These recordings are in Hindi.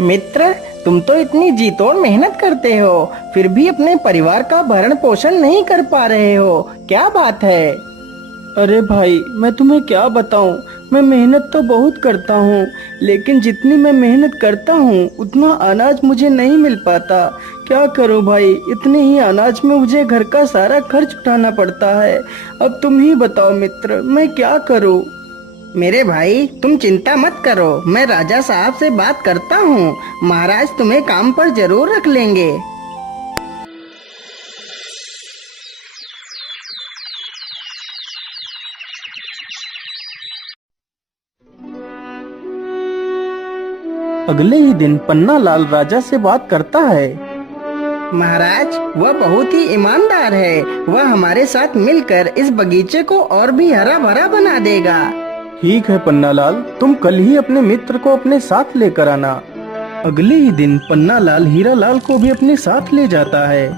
मित्र, तुम तो इतनी जी तोड़ मेहनत करते हो, फिर भी अपने परिवार का भरण पोषण नहीं कर पा रहे हो, क्या बात है? अरे भाई, मैं तुम्हें क्या बताऊं। मैं मेहनत तो बहुत करता हूँ, लेकिन जितनी मैं मेहनत करता हूँ उतना अनाज मुझे नहीं मिल पाता। क्या करूं भाई, इतने ही अनाज में मुझे घर का सारा खर्च उठाना पड़ता है। अब तुम ही बताओ मित्र, मैं क्या करूं। मेरे भाई, तुम चिंता मत करो, मैं राजा साहब से बात करता हूँ। महाराज तुम्हें काम पर जरूर रख लेंगे। अगले ही दिन पन्ना लाल राजा से बात करता है। महाराज, वह बहुत ही ईमानदार है। वह हमारे साथ मिलकर इस बगीचे को और भी हरा भरा बना देगा। ठीक है पन्नालाल, तुम कल ही अपने मित्र को अपने साथ लेकर आना। अगले ही दिन पन्नालाल हीरालाल को भी अपने साथ ले जाता है।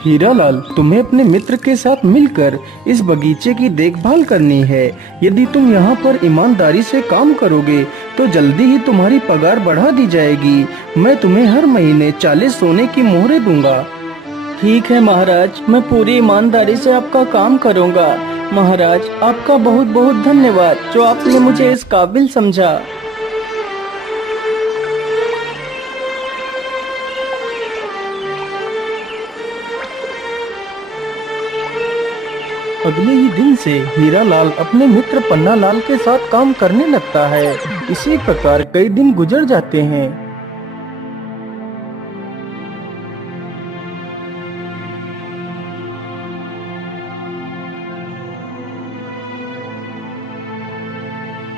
हीरालाल, तुम्हें अपने मित्र के साथ मिलकर इस बगीचे की देखभाल करनी है। यदि तुम यहाँ पर ईमानदारी से काम करोगे तो जल्दी ही तुम्हारी पगार बढ़ा दी जाएगी। मैं तुम्हें हर महीने 40 सोने की मोहरें दूंगा। ठीक है महाराज, मैं पूरी ईमानदारी से आपका काम करूंगा। महाराज, आपका बहुत बहुत धन्यवाद जो आपने मुझे इस काबिल समझा। अगले ही दिन से हीरालाल अपने मित्र पन्नालाल के साथ काम करने लगता है। इसी प्रकार कई दिन गुजर जाते हैं।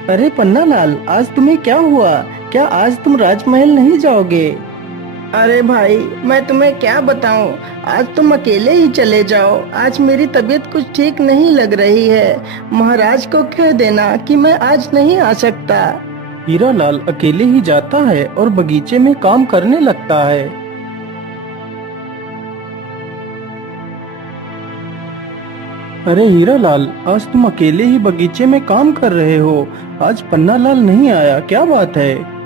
अरे पन्नालाल, आज तुम्हें क्या हुआ? क्या आज तुम राजमहल नहीं जाओगे? अरे भाई, मैं तुम्हें क्या बताऊं, आज तुम अकेले ही चले जाओ। आज मेरी तबीयत कुछ ठीक नहीं लग रही है। महाराज को कह देना कि मैं आज नहीं आ सकता। हीरालाल अकेले ही जाता है और बगीचे में काम करने लगता है। अरे हीरालाल, आज तुम अकेले ही बगीचे में काम कर रहे हो। आज पन्नालाल नहीं आया, क्या बात है?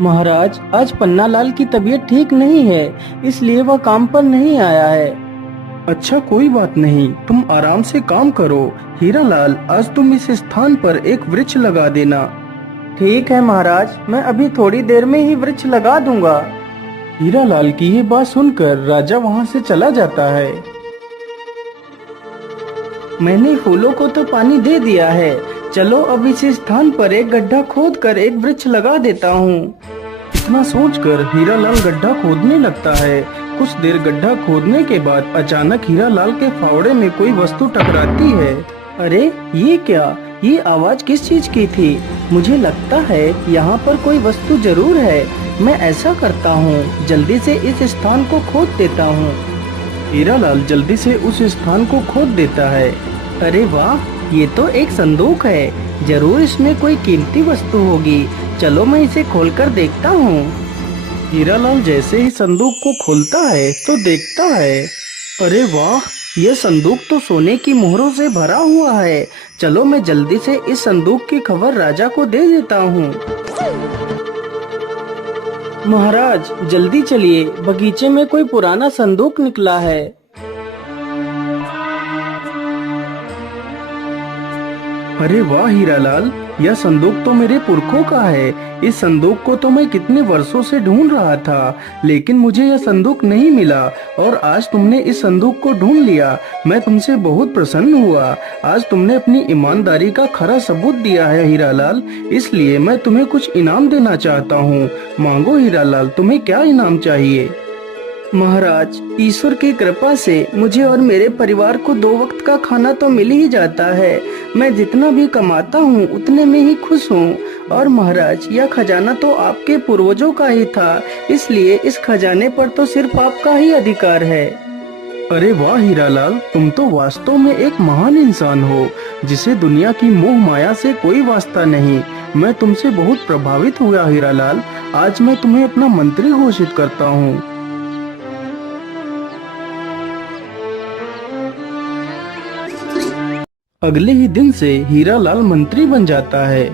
महाराज, आज पन्नालाल की तबीयत ठीक नहीं है, इसलिए वह काम पर नहीं आया है। अच्छा, कोई बात नहीं, तुम आराम से काम करो। हीरालाल, आज तुम इस स्थान पर एक वृक्ष लगा देना। ठीक है महाराज, मैं अभी थोड़ी देर में ही वृक्ष लगा दूंगा। हीरालाल की ये बात सुनकर राजा वहाँ से चला जाता है। मैंने फूलों को तो पानी दे दिया है, चलो अब इस स्थान पर एक गड्ढा खोद कर एक वृक्ष लगा देता हूँ। इतना सोचकर हीरालाल गड्ढा खोदने लगता है। कुछ देर गड्ढा खोदने के बाद अचानक हीरालाल के फावड़े में कोई वस्तु टकराती है। अरे ये क्या? ये आवाज किस चीज की थी? मुझे लगता है यहाँ पर कोई वस्तु जरूर है। मैं ऐसा करता हूँ, जल्दी से इस स्थान को खोद देता हूँ। हीरालाल जल्दी से उस स्थान को खोद देता है। अरे वाह, ये तो एक संदूक है। जरूर इसमें कोई कीमती वस्तु होगी। चलो मैं इसे खोलकर देखता हूँ। हीरालाल जैसे ही संदूक को खोलता है तो देखता है, अरे वाह, यह संदूक तो सोने की मोहरों से भरा हुआ है। चलो मैं जल्दी से इस संदूक की खबर राजा को दे देता हूँ। महाराज जल्दी चलिए, बगीचे में कोई पुराना संदूक निकला है। अरे वाह हीरालाल, यह संदूक तो मेरे पुरखों का है। इस संदूक को तो मैं कितने वर्षों से ढूंढ रहा था, लेकिन मुझे यह संदूक नहीं मिला और आज तुमने इस संदूक को ढूंढ लिया। मैं तुमसे बहुत प्रसन्न हुआ। आज तुमने अपनी ईमानदारी का खरा सबूत दिया है हीरालाल, इसलिए मैं तुम्हें कुछ इनाम देना चाहता हूँ। मांगो हीरालाल, तुम्हें क्या इनाम चाहिए? महाराज, ईश्वर की कृपा से मुझे और मेरे परिवार को 2 वक्त का खाना तो मिल ही जाता है। मैं जितना भी कमाता हूँ उतने में ही खुश हूँ। और महाराज, यह खजाना तो आपके पूर्वजों का ही था, इसलिए इस खजाने पर तो सिर्फ आपका ही अधिकार है। अरे वाह हीरालाल, तुम तो वास्तव में एक महान इंसान हो, जिसे दुनिया की मोह माया से कोई वास्ता नहीं। मैं तुमसे बहुत प्रभावित हुआ हीरालाल। आज मैं तुम्हें अपना मंत्री घोषित करता हूँ। अगले ही दिन से हीरालाल मंत्री बन जाता है।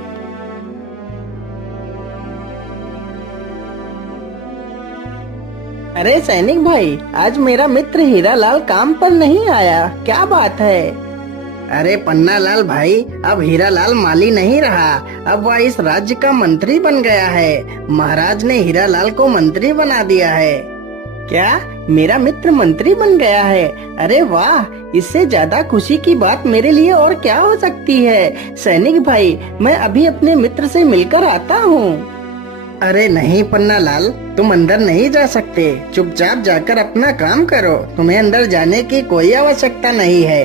अरे सैनिक भाई, आज मेरा मित्र हीरालाल काम पर नहीं आया, क्या बात है? अरे पन्नालाल भाई, अब हीरालाल माली नहीं रहा, अब वह इस राज्य का मंत्री बन गया है। महाराज ने हीरालाल को मंत्री बना दिया है। क्या मेरा मित्र मंत्री बन गया है? अरे वाह, इससे ज्यादा खुशी की बात मेरे लिए और क्या हो सकती है। सैनिक भाई, मैं अभी अपने मित्र से मिलकर आता हूँ। अरे नहीं पन्नालाल, तुम अंदर नहीं जा सकते, चुपचाप जाकर अपना काम करो, तुम्हें अंदर जाने की कोई आवश्यकता नहीं है।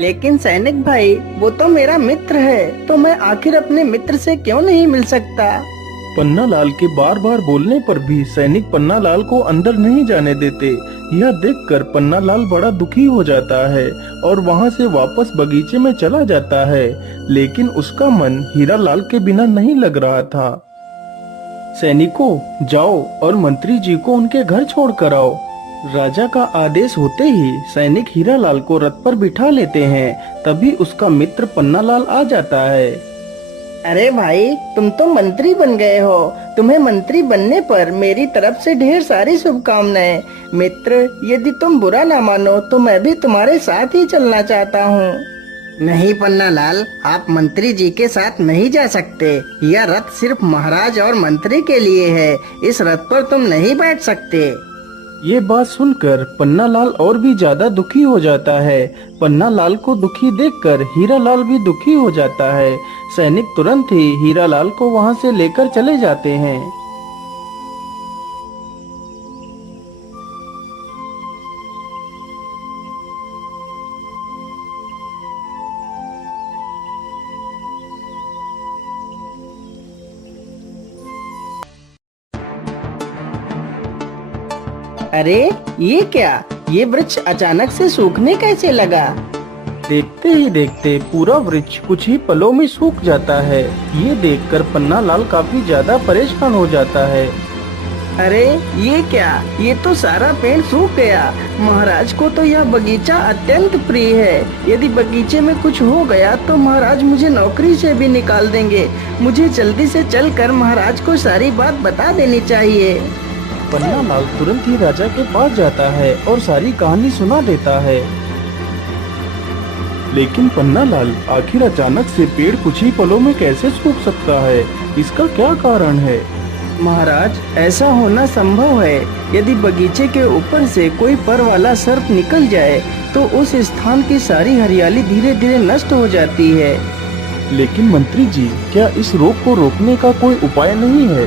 लेकिन सैनिक भाई, वो तो मेरा मित्र है, तो मैं आखिर अपने मित्र से क्यों नहीं मिल सकता? पन्नालाल के बार बार बोलने पर भी सैनिक पन्नालाल को अंदर नहीं जाने देते। यह देखकर पन्नालाल बड़ा दुखी हो जाता है और वहां से वापस बगीचे में चला जाता है, लेकिन उसका मन हीरालाल के बिना नहीं लग रहा था। सैनिकों, जाओ और मंत्री जी को उनके घर छोड़ कर आओ। राजा का आदेश होते ही सैनिक हीरालाल को रथ पर बिठा लेते हैं। तभी उसका मित्र पन्नालाल आ जाता है। अरे भाई, तुम तो मंत्री बन गए हो, तुम्हें मंत्री बनने पर मेरी तरफ से ढेर सारी शुभकामनाएं। मित्र, यदि तुम बुरा ना मानो तो मैं भी तुम्हारे साथ ही चलना चाहता हूँ। नहीं पन्नालाल, आप मंत्री जी के साथ नहीं जा सकते, यह रथ सिर्फ महाराज और मंत्री के लिए है, इस रथ पर तुम नहीं बैठ सकते। ये बात सुनकर पन्नालाल और भी ज्यादा दुखी हो जाता है। पन्नालाल को दुखी देखकर हीरालाल भी दुखी हो जाता है। सैनिक तुरंत ही हीरालाल को वहां से लेकर चले जाते हैं। अरे ये क्या, ये वृक्ष अचानक से सूखने कैसे लगा? देखते ही देखते पूरा वृक्ष कुछ ही पलों में सूख जाता है। ये देखकर पन्नालाल काफी ज्यादा परेशान हो जाता है। अरे ये क्या, ये तो सारा पेड़ सूख गया। महाराज को तो यह बगीचा अत्यंत प्रिय है, यदि बगीचे में कुछ हो गया तो महाराज मुझे नौकरी से भी निकाल देंगे। मुझे जल्दी से चलकर महाराज को सारी बात बता देनी चाहिए। पन्नालाल तुरंत ही राजा के पास जाता है और सारी कहानी सुना देता है। लेकिन पन्नालाल, आखिर अचानक से पेड़ कुछ ही पलों में कैसे सूख सकता है? इसका क्या कारण है? महाराज, ऐसा होना संभव है, यदि बगीचे के ऊपर से कोई पर वाला सर्प निकल जाए तो उस स्थान की सारी हरियाली धीरे धीरे नष्ट हो जाती है। लेकिन मंत्री जी, क्या इस रोग को रोकने का कोई उपाय नहीं है?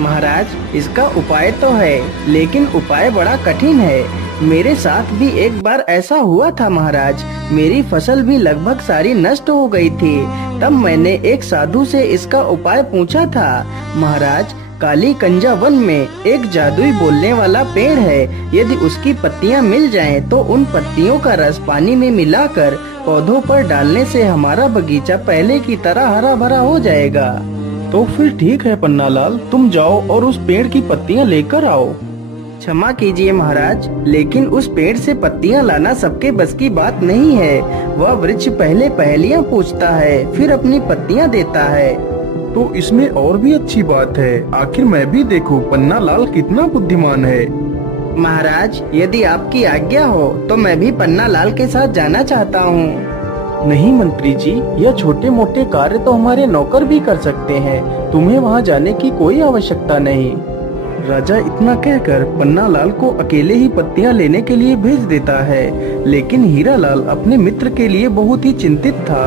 महाराज, इसका उपाय तो है, लेकिन उपाय बड़ा कठिन है। मेरे साथ भी एक बार ऐसा हुआ था महाराज, मेरी फसल भी लगभग सारी नष्ट हो गई थी। तब मैंने एक साधु से इसका उपाय पूछा था। महाराज, काली कंजा वन में एक जादुई बोलने वाला पेड़ है, यदि उसकी पत्तियां मिल जाएं तो उन पत्तियों का रस पानी में मिलाकर पौधों पर डालने से हमारा बगीचा पहले की तरह हरा भरा हो जाएगा। तो फिर ठीक है पन्नालाल, तुम जाओ और उस पेड़ की पत्तियां लेकर आओ। क्षमा कीजिए महाराज, लेकिन उस पेड़ से पत्तियां लाना सबके बस की बात नहीं है। वह वृक्ष पहले पहेलियां पूछता है, फिर अपनी पत्तियां देता है। तो इसमें और भी अच्छी बात है, आखिर मैं भी देखूं पन्नालाल कितना बुद्धिमान है। महाराज, यदि आपकी आज्ञा हो तो मैं भी पन्नालाल के साथ जाना चाहता हूँ। नहीं मंत्री जी, यह छोटे मोटे कार्य तो हमारे नौकर भी कर सकते हैं, तुम्हें वहां जाने की कोई आवश्यकता नहीं। राजा इतना कहकर पन्नालाल को अकेले ही पत्तियां लेने के लिए भेज देता है, लेकिन हीरालाल अपने मित्र के लिए बहुत ही चिंतित था।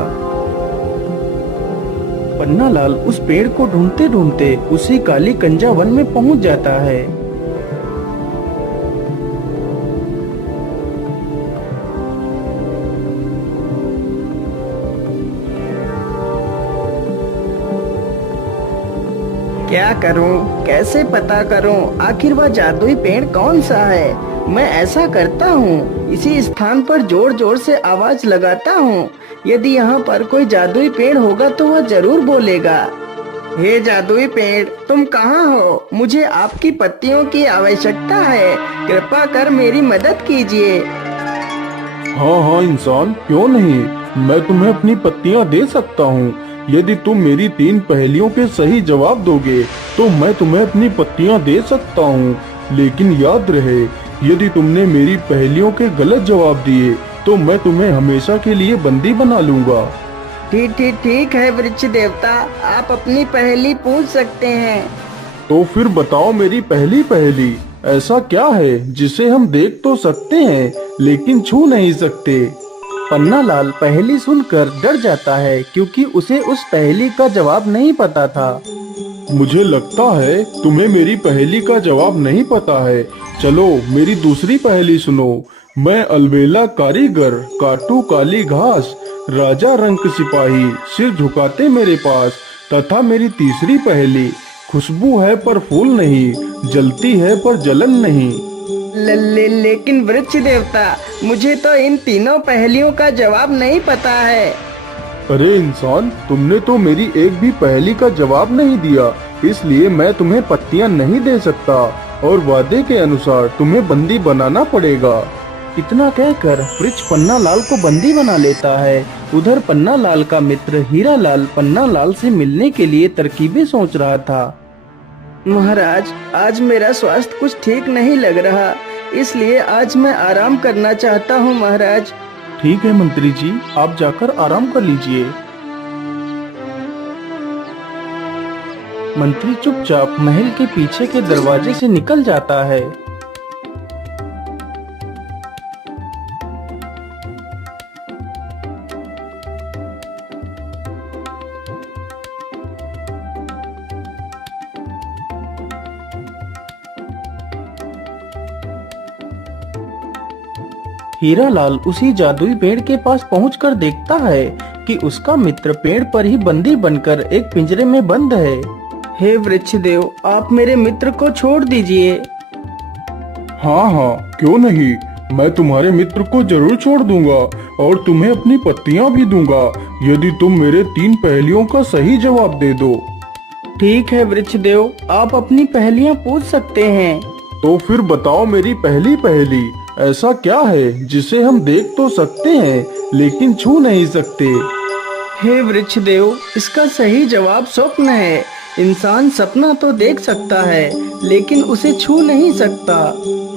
पन्नालाल उस पेड़ को ढूंढते ढूंढते उसी काली कंजा वन में पहुंच जाता है। क्या करूं, कैसे पता करूं, आखिर वह जादुई पेड़ कौन सा है? मैं ऐसा करता हूं, इसी स्थान पर जोर जोर से आवाज लगाता हूं। यदि यहाँ पर कोई जादुई पेड़ होगा तो वह जरूर बोलेगा। हे जादुई पेड़, तुम कहाँ हो? मुझे आपकी पत्तियों की आवश्यकता है, कृपा कर मेरी मदद कीजिए। हाँ हाँ इंसान, क्यों नहीं, मैं तुम्हें अपनी पत्तियां दे सकता हूँ। यदि तुम मेरी 3 पहेलियों के सही जवाब दोगे तो मैं तुम्हें अपनी पत्तियां दे सकता हूँ। लेकिन याद रहे, यदि तुमने मेरी पहेलियों के गलत जवाब दिए तो मैं तुम्हें हमेशा के लिए बंदी बना लूंगा। ठीक ठीक ठीक है वृक्ष देवता, आप अपनी पहेली पूछ सकते हैं। तो फिर बताओ मेरी पहली पहेली, ऐसा क्या है जिसे हम देख तो सकते हैं लेकिन छू नहीं सकते? पन्ना लाल पहेली सुनकर डर जाता है क्योंकि उसे उस पहेली का जवाब नहीं पता था। मुझे लगता है तुम्हें मेरी पहेली का जवाब नहीं पता है। चलो मेरी दूसरी पहेली सुनो। मैं अलबेला कारीगर, काटू काली घास, राजा रंक सिपाही, सिर झुकाते मेरे पास। तथा मेरी तीसरी पहेली, खुशबू है पर फूल नहीं, जलती है पर जलन नहीं। लेकिन वृक्ष देवता, मुझे तो इन तीनों पहेलियों का जवाब नहीं पता है। अरे इंसान, तुमने तो मेरी एक भी पहेली का जवाब नहीं दिया, इसलिए मैं तुम्हें पत्तियां नहीं दे सकता और वादे के अनुसार तुम्हें बंदी बनाना पड़ेगा। इतना कहकर वृक्ष पन्ना लाल को बंदी बना लेता है। उधर पन्ना लाल का मित्र हीरा लाल पन्ना लाल से मिलने के लिए तरकीबें सोच रहा था। महाराज, आज मेरा स्वास्थ्य कुछ ठीक नहीं लग रहा, इसलिए आज मैं आराम करना चाहता हूँ महाराज। ठीक है मंत्री जी, आप जाकर आराम कर लीजिए। मंत्री चुपचाप महल के पीछे के दरवाजे से निकल जाता है। हीरा लाल उसी जादुई पेड़ के पास पहुंचकर देखता है कि उसका मित्र पेड़ पर ही बंदी बनकर एक पिंजरे में बंद है। हे वृक्ष देव, आप मेरे मित्र को छोड़ दीजिए। हाँ हाँ, क्यों नहीं, मैं तुम्हारे मित्र को जरूर छोड़ दूंगा और तुम्हें अपनी पत्तियां भी दूंगा यदि तुम मेरे 3 पहेलियों का सही जवाब दे दो। ठीक है वृक्ष देव, आप अपनी पहेलियां पूछ सकते हैं। तो फिर बताओ मेरी पहली पहेली, ऐसा क्या है जिसे हम देख तो सकते हैं लेकिन छू नहीं सकते? हे वृक्ष देव, इसका सही जवाब स्वप्न है। इंसान सपना तो देख सकता है लेकिन उसे छू नहीं सकता।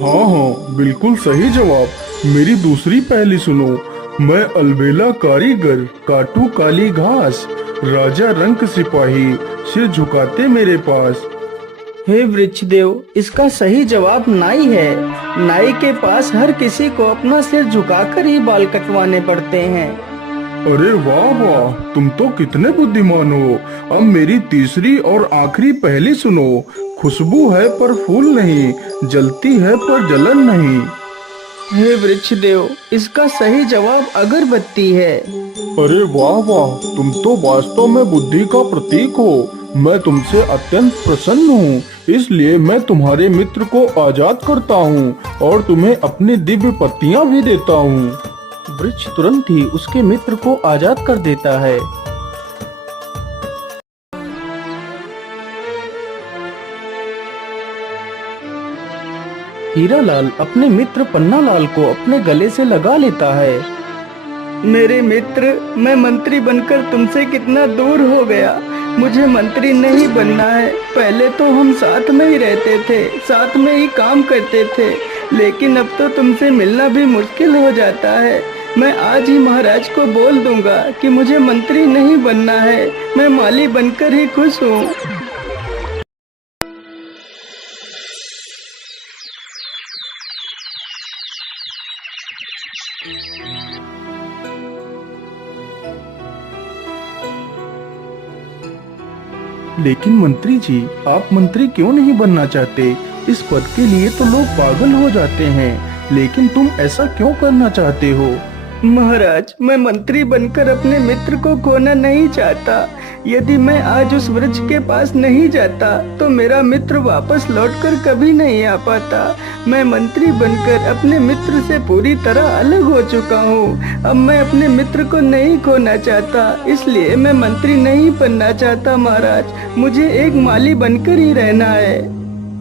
हाँ हाँ, बिल्कुल सही जवाब। मेरी दूसरी पहेली सुनो। मैं अलबेला कारीगर, काटू काली घास, राजा रंक सिपाही, सिर झुकाते मेरे पास। हे वृक्ष देव, इसका सही जवाब नाई है। नाई के पास हर किसी को अपना सिर झुकाकर ही बाल कटवाने पड़ते हैं। अरे वाह वाह, तुम तो कितने बुद्धिमान हो। अब मेरी तीसरी और आखिरी पहेली सुनो। खुशबू है पर फूल नहीं, जलती है पर जलन नहीं। हे वृक्ष देव, इसका सही जवाब अगरबत्ती है। अरे वाह वाह, तुम तो वास्तव में बुद्धि का प्रतीक हो। मैं तुमसे अत्यंत प्रसन्न हूँ, इसलिए मैं तुम्हारे मित्र को आजाद करता हूँ और तुम्हें अपनी दिव्य पत्तियाँ भी देता हूँ। वृक्ष तुरंत ही उसके मित्र को आजाद कर देता है। हीरा लाल अपने मित्र पन्ना लाल को अपने गले से लगा लेता है। मेरे मित्र, मैं मंत्री बनकर तुमसे कितना दूर हो गया। मुझे मंत्री नहीं बनना है। पहले तो हम साथ में ही रहते थे, साथ में ही काम करते थे, लेकिन अब तो तुमसे मिलना भी मुश्किल हो जाता है। मैं आज ही महाराज को बोल दूंगा कि मुझे मंत्री नहीं बनना है, मैं माली बनकर ही खुश हूँ। लेकिन मंत्री जी, आप मंत्री क्यों नहीं बनना चाहते? इस पद के लिए तो लोग पागल हो जाते हैं, लेकिन तुम ऐसा क्यों करना चाहते हो? महाराज, मैं मंत्री बनकर अपने मित्र को खोना नहीं चाहता। यदि मैं आज उस वृक्ष के पास नहीं जाता तो मेरा मित्र वापस लौटकर कभी नहीं आ पाता। मैं मंत्री बनकर अपने मित्र से पूरी तरह अलग हो चुका हूँ। अब मैं अपने मित्र को नहीं खोना चाहता, इसलिए मैं मंत्री नहीं बनना चाहता महाराज। मुझे एक माली बनकर ही रहना है।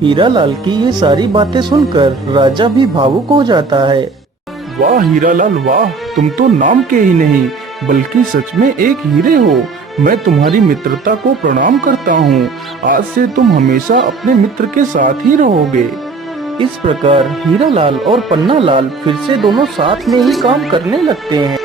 हीरा लाल की ये सारी बातें सुनकर राजा भी भावुक हो जाता है। वाह हीरालाल वाह, तुम तो नाम के ही नहीं बल्कि सच में एक हीरे हो। मैं तुम्हारी मित्रता को प्रणाम करता हूँ। आज से तुम हमेशा अपने मित्र के साथ ही रहोगे। इस प्रकार हीरालाल और पन्नालाल फिर से दोनों साथ में ही काम करने लगते हैं।